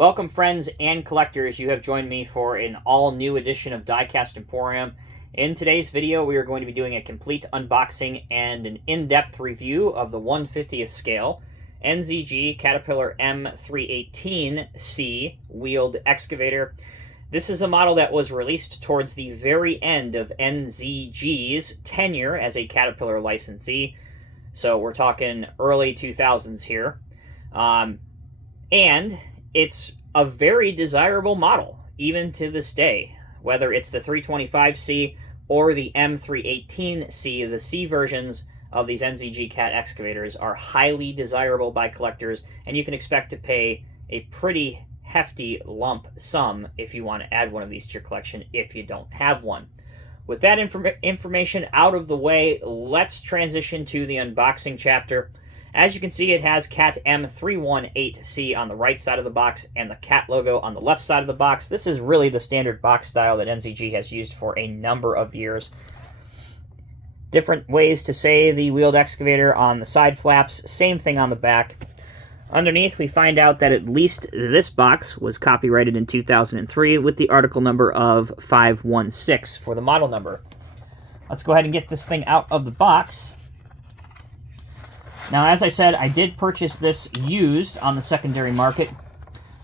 Welcome, friends and collectors. You have joined me for an all-new edition of Diecast Emporium. In today's video, we are going to be doing a complete unboxing and an in-depth review of the 1/50th scale NZG Caterpillar M318C wheeled excavator. This is a model that was released towards the very end of NZG's tenure as a Caterpillar licensee. So we're talking early 2000s here. And it's a very desirable model, even to this day. Whether it's the 325C or the M318C, the C versions of these NZG Cat excavators are highly desirable by collectors, and you can expect to pay a pretty hefty lump sum if you want to add one of these to your collection if you don't have one. With that information out of the way, let's transition to the unboxing chapter. As you can see, it has Cat M318C on the right side of the box and the Cat logo on the left side of the box. This is really the standard box style that NZG has used for a number of years. Different ways to say the wheeled excavator on the side flaps, same thing on the back. Underneath, we find out that at least this box was copyrighted in 2003 with the article number of 516 for the model number. Let's go ahead and get this thing out of the box. Now, as I said, I did purchase this used on the secondary market,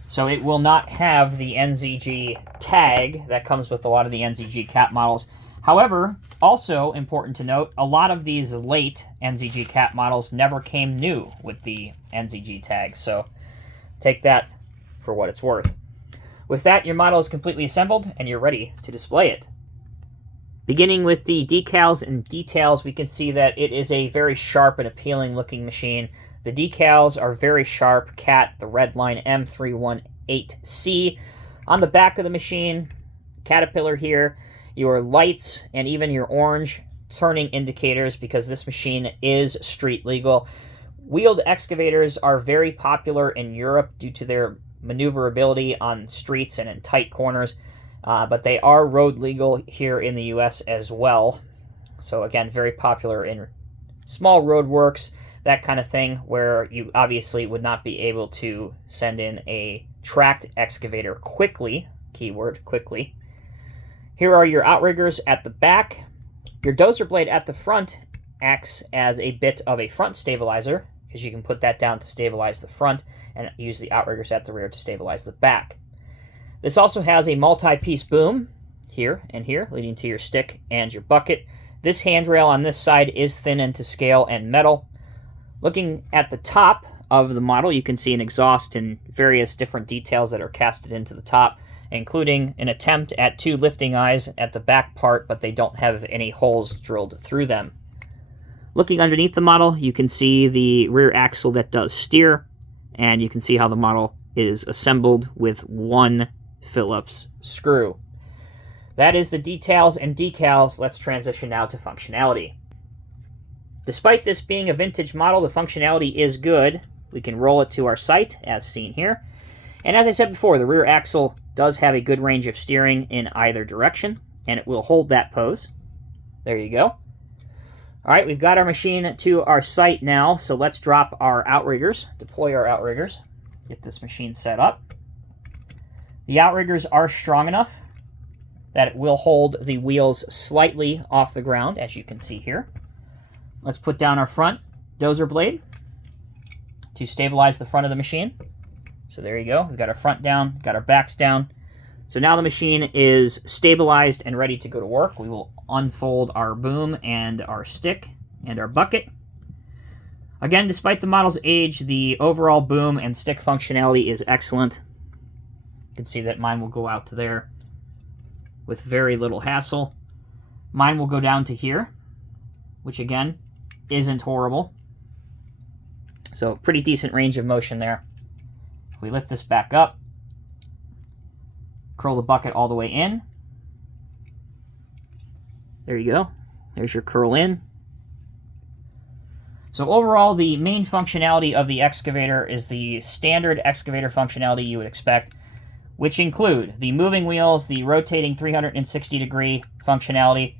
so it will not have the NZG tag that comes with a lot of the NZG Cat models. However, also important to note, a lot of these late NZG Cat models never came new with the NZG tag, so take that for what it's worth. With that, your model is completely assembled, and you're ready to display it. Beginning with the decals and details, we can see that it is a very sharp and appealing looking machine. The decals are very sharp. Cat, the red line M318C. On the back of the machine, Caterpillar here, your lights and even your orange turning indicators, because this machine is street legal. Wheeled excavators are very popular in Europe due to their maneuverability on streets and in tight corners. But they are road legal here in the US as well. So again, very popular in small road works, that kind of thing, where you obviously would not be able to send in a tracked excavator quickly, keyword quickly. Here are your outriggers at the back. Your dozer blade at the front acts as a bit of a front stabilizer, because you can put that down to stabilize the front and use the outriggers at the rear to stabilize the back. This also has a multi-piece boom here and here, leading to your stick and your bucket. This handrail on this side is thin and to scale and metal. Looking at the top of the model, you can see an exhaust and various different details that are casted into the top, including an attempt at two lifting eyes at the back part, but they don't have any holes drilled through them. Looking underneath the model, you can see the rear axle that does steer, and you can see how the model is assembled with one Phillips screw. That is the details and decals. Let's transition now to functionality. Despite this being a vintage model, the functionality is good. We can roll it to our site, as seen here. And as I said before, the rear axle does have a good range of steering in either direction, and it will hold that pose. There you go. All right, we've got our machine to our site now, so let's drop our outriggers, deploy our outriggers, get this machine set up. The outriggers are strong enough that it will hold the wheels slightly off the ground, as you can see here. Let's put down our front dozer blade to stabilize the front of the machine. So there you go. We've got our front down, got our backs down. So now the machine is stabilized and ready to go to work. We will unfold our boom and our stick and our bucket. Again, despite the model's age, the overall boom and stick functionality is excellent. You can see that mine will go out to there with very little hassle. Mine will go down to here, which again isn't horrible. So pretty decent range of motion there. If we lift this back up, curl the bucket all the way in. There you go. There's your curl in. So overall, the main functionality of the excavator is the standard excavator functionality you would expect, which include the moving wheels, the rotating 360-degree functionality,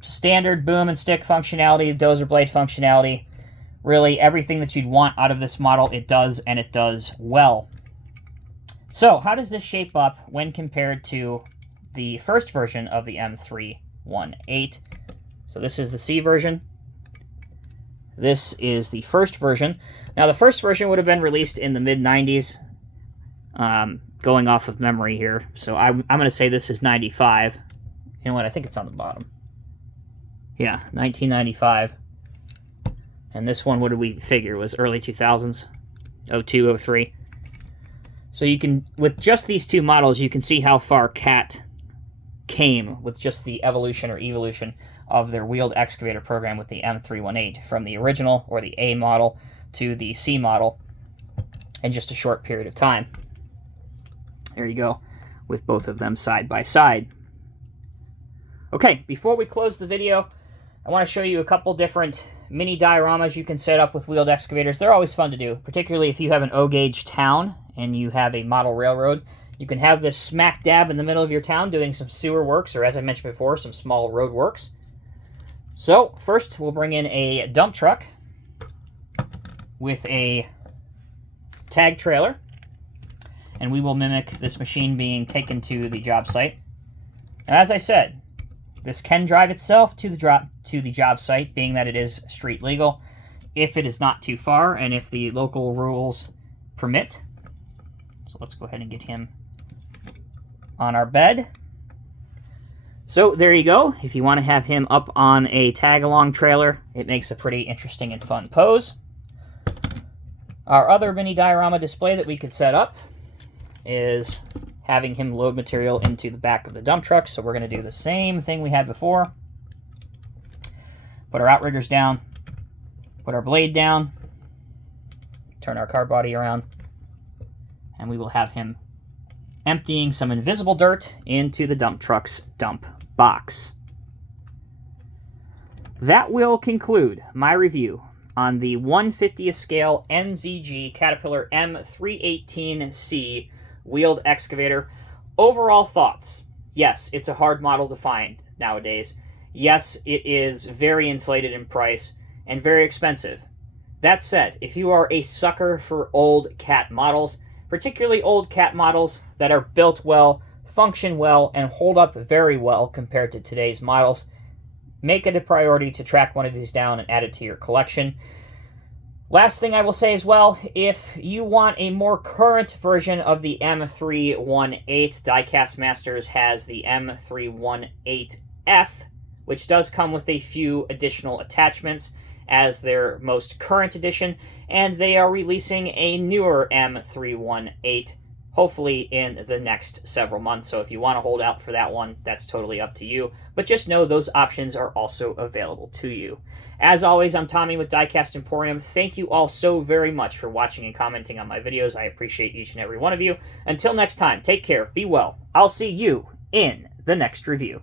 standard boom and stick functionality, dozer blade functionality, Really, everything that you'd want out of this model, it does, and it does well. So how does this shape up when compared to the first version of the M318? So this is the C version. This is the first version. Now the first version would have been released in the mid-90s, going off of memory here. So I'm going to say this is 95. You know what? I think it's on the bottom. Yeah, 1995. And this one, what did we figure, was early 2000s? 02, 03. So you can, with just these two models, you can see how far CAT came with just the evolution or evolution of their wheeled excavator program with the M318, from the original, or the A model, to the C model in just a short period of time. There you go, with both of them side by side. Okay, before we close the video, I want to show you a couple different mini dioramas you can set up with wheeled excavators. They're always fun to do, particularly if you have an O-gauge town and you have a model railroad. You can have this smack dab in the middle of your town doing some sewer works, or as I mentioned before, some small road works. So first we'll bring in a dump truck with a tag trailer, and we will mimic this machine being taken to the job site. Now, as I said, this can drive itself to the job site, being that it is street legal, if it is not too far and if the local rules permit. So let's go ahead and get him on our bed. So there you go. If you want to have him up on a tag-along trailer, it makes a pretty interesting and fun pose. Our other mini diorama display that we could set up is having him load material into the back of the dump truck. So we're going to do the same thing we had before. Put our outriggers down, put our blade down, turn our car body around, and we will have him emptying some invisible dirt into the dump truck's dump box. That will conclude my review on the 1/50th scale NZG Caterpillar M318C wheeled excavator. Overall thoughts: yes, it's a hard model to find nowadays. Yes, it is very inflated in price and very expensive. That said, if you are a sucker for old Cat models, particularly old Cat models that are built well, function well, and hold up very well compared to today's models, make it a priority to track one of these down and add it to your collection. Last thing I will say as well, if you want a more current version of the M318, Diecast Masters has the M318F, which does come with a few additional attachments as their most current edition, and they are releasing a newer M318, hopefully in the next several months. So if you want to hold out for that one, that's totally up to you. But just know those options are also available to you. As always, I'm Tommy with Diecast Emporium. Thank you all so very much for watching and commenting on my videos. I appreciate each and every one of you. Until next time, take care, be well. I'll see you in the next review.